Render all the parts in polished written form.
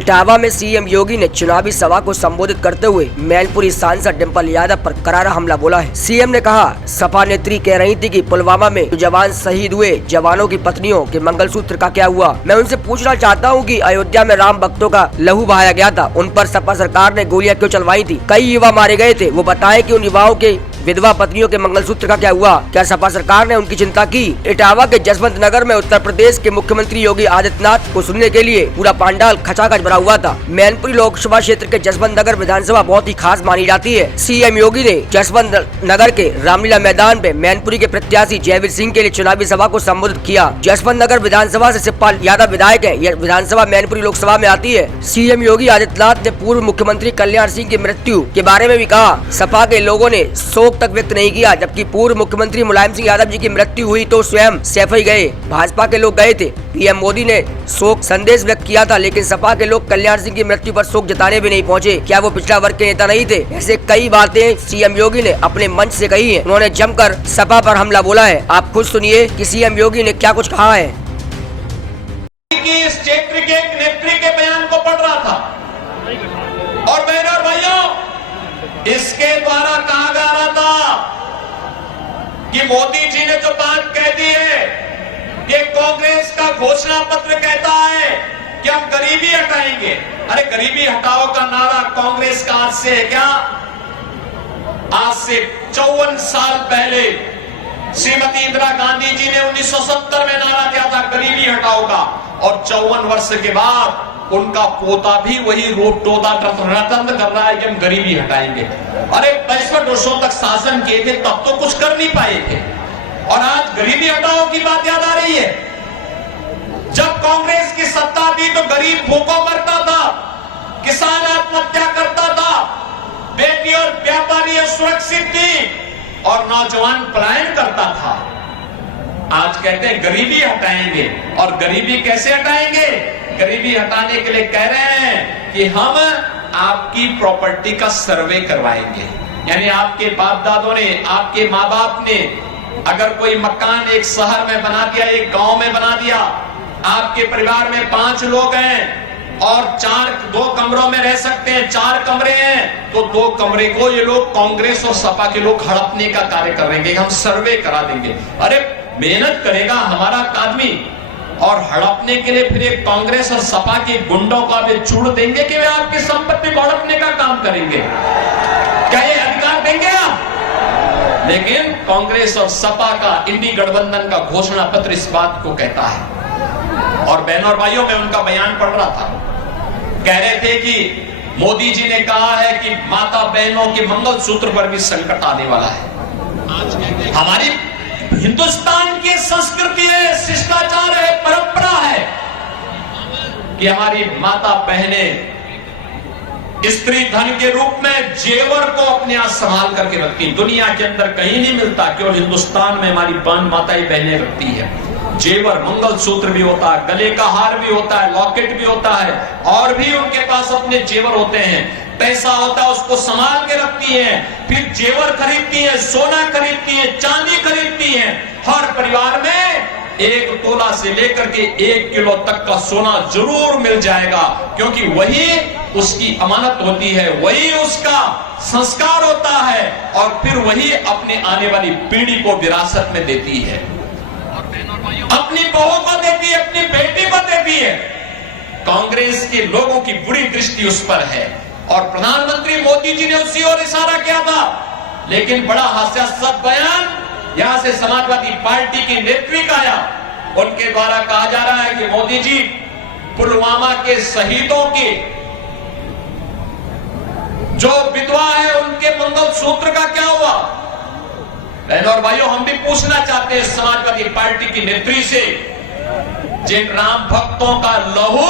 इटावा में सीएम योगी ने चुनावी सभा को संबोधित करते हुए मैनपुरी सांसद डिंपल यादव पर करारा हमला बोला है। सीएम ने कहा, सपा नेत्री कह रही थी कि पुलवामा में जो जवान शहीद हुए, जवानों की पत्नियों के मंगलसूत्र का क्या हुआ। मैं उनसे पूछना चाहता हूं कि अयोध्या में राम भक्तों का लहू बहाया गया था, उन पर सपा सरकार ने गोलियां क्यों चलवाई थी, कई युवा मारे गए थे, वो बताएं कि उन युवाओं के विधवा पत्नियों के मंगलसूत्र का क्या हुआ, क्या सपा सरकार ने उनकी चिंता की। इटावा के जसवंत नगर में उत्तर प्रदेश के मुख्यमंत्री योगी आदित्यनाथ को सुनने के लिए पूरा पंडाल खचाखच भरा हुआ था। मैनपुरी लोकसभा क्षेत्र के जसवंत नगर विधानसभा बहुत ही खास मानी जाती है। सीएम योगी ने जसवंत नगर के रामलीला मैदान में मैनपुरी के प्रत्याशी जयवीर सिंह के लिए चुनावी सभा को संबोधित किया। जसवंत नगर विधानसभा से शिवपाल यादव विधायक है। यह विधानसभा मैनपुरी लोकसभा में आती है। सीएम योगी आदित्यनाथ ने पूर्व मुख्यमंत्री कल्याण सिंह की मृत्यु के बारे में भी कहा। सपा के लोगों ने शोक तक व्यक्त नहीं किया, जबकि पूर्व मुख्यमंत्री मुलायम सिंह यादव जी की मृत्यु हुई तो स्वयं सैफई गए, भाजपा के लोग गए थे। पीएम मोदी ने शोक संदेश व्यक्त किया था, लेकिन सपा के लोग कल्याण सिंह की मृत्यु पर शोक जताने भी नहीं पहुंचे। क्या वो पिछड़ा वर्ग के नेता नहीं थे? ऐसे कई बातें सीएम योगी ने अपने मंच से कही है। उन्होंने जमकर सपा पर हमला बोला है। आप खुद सुनिए कि सीएम योगी ने क्या कुछ कहा है। इस क्षेत्र के एक नेत्री के बयान को पढ़ रहा था और बहनों और भाइयों, इसके द्वारा कहा जा रहा था कि मोदी जी ने जो बात कह दी है कि कांग्रेस का घोषणा पत्र कहता है कि हम गरीबी हटाएंगे। अरे गरीबी हटाओ का नारा कांग्रेस का आज से है क्या? आज से 54 साल पहले श्रीमती इंदिरा गांधी जी ने 1970 में नारा दिया था गरीबी हटाओ का, और 54 वर्ष के बाद उनका पोता भी वही रोप टोदा रतन कर रहा है कि हम गरीबी हटाएंगे। अरे 65 वर्षों तक शासन किए थे, तब तो कुछ कर नहीं पाए थे, और आज गरीबी हटाओ की बात याद आ रही है। जब कांग्रेस की सत्ता थी तो गरीब भूखों मरता था, किसान आत्महत्या करता था, बेटी और व्यापारी सुरक्षित थी और नौजवान पलायन करता था। आज कहते हैं गरीबी हटाएंगे, और गरीबी कैसे हटाएंगे? गरीबी हटाने के लिए कह रहे हैं कि हम आपकी प्रॉपर्टी का सर्वे करवाएंगे। यानी आपके बाप दादों ने, आपके माँ बाप ने अगर कोई मकान एक शहर में बना दिया, एक गांव में बना दिया, आपके परिवार में 5 लोग हैं और 2 कमरों में रह सकते हैं, 4 कमरे हैं, तो 2 कमरे को ये लोग कांग्रेस और सपा के लोग हड़पने का कार्य करेंगे, हम सर्वे करा देंगे। अरे मेहनत करेगा हमारा आदमी, और हड़पने के लिए फिर एक कांग्रेस और सपा के गुंडों का भी चूड़ देंगे कि वे आपकी संपत्ति को हड़पने का काम करेंगे? क्या ये अधिकार देंगे आप? लेकिन कांग्रेस और सपा का इंडी गठबंधन का घोषणा पत्र इस बात को कहता है। और बहनों और भाइयों, मैं उनका बयान पढ़ रहा था, कह रहे थे कि मोदी जी ने कहा है कि माता बहनों के मंगलसूत्र पर भी संकट आने वाला है। हमारी हिंदुस्तान की संस्कृति है, शिष्टाचार है, परंपरा है कि हमारी माता बहनें स्त्री धन के रूप में जेवर को अपने आप संभाल करके रखती। दुनिया के अंदर कहीं नहीं मिलता, केवल हिंदुस्तान में हमारी माताएं बहनें रखती है। जेवर, मंगलसूत्र भी होता है, गले का हार भी होता है, लॉकेट भी होता है, और भी उनके पास अपने जेवर होते हैं। पैसा होता है, उसको संभाल के रखती हैं, फिर जेवर खरीदती हैं, सोना खरीदती हैं, चांदी खरीदती हैं। हर परिवार में 1 तोला से लेकर के 1 किलो तक का सोना जरूर मिल जाएगा, क्योंकि वही उसकी अमानत होती है, वही उसका संस्कार होता है, और फिर वही अपने आने वाली पीढ़ी को विरासत में देती है, अपनी बहू को देती है, अपनी बेटी को देती है। कांग्रेस के लोगों की बुरी दृष्टि उस पर है, और प्रधानमंत्री मोदी जी ने उसी ओर इशारा किया था। लेकिन बड़ा हास्यास्पद बयान यहां से समाजवादी पार्टी की नेत्री का आया। उनके द्वारा कहा जा रहा है कि मोदी जी, पुलवामा के शहीदों की जो विधवा है उनके मंगलसूत्र का क्या हुआ? बहनों और भाइयों, हम भी पूछना चाहते हैं समाजवादी पार्टी की नेत्री से, जिन राम भक्तों का लहू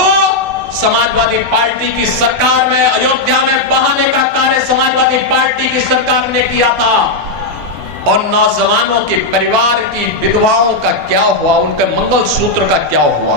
समाजवादी पार्टी की सरकार में अयोध्या में बहाने का कार्य समाजवादी पार्टी की सरकार ने किया था, और नौजवानों के परिवार की विधवाओं का क्या हुआ, उनके मंगलसूत्र का क्या हुआ?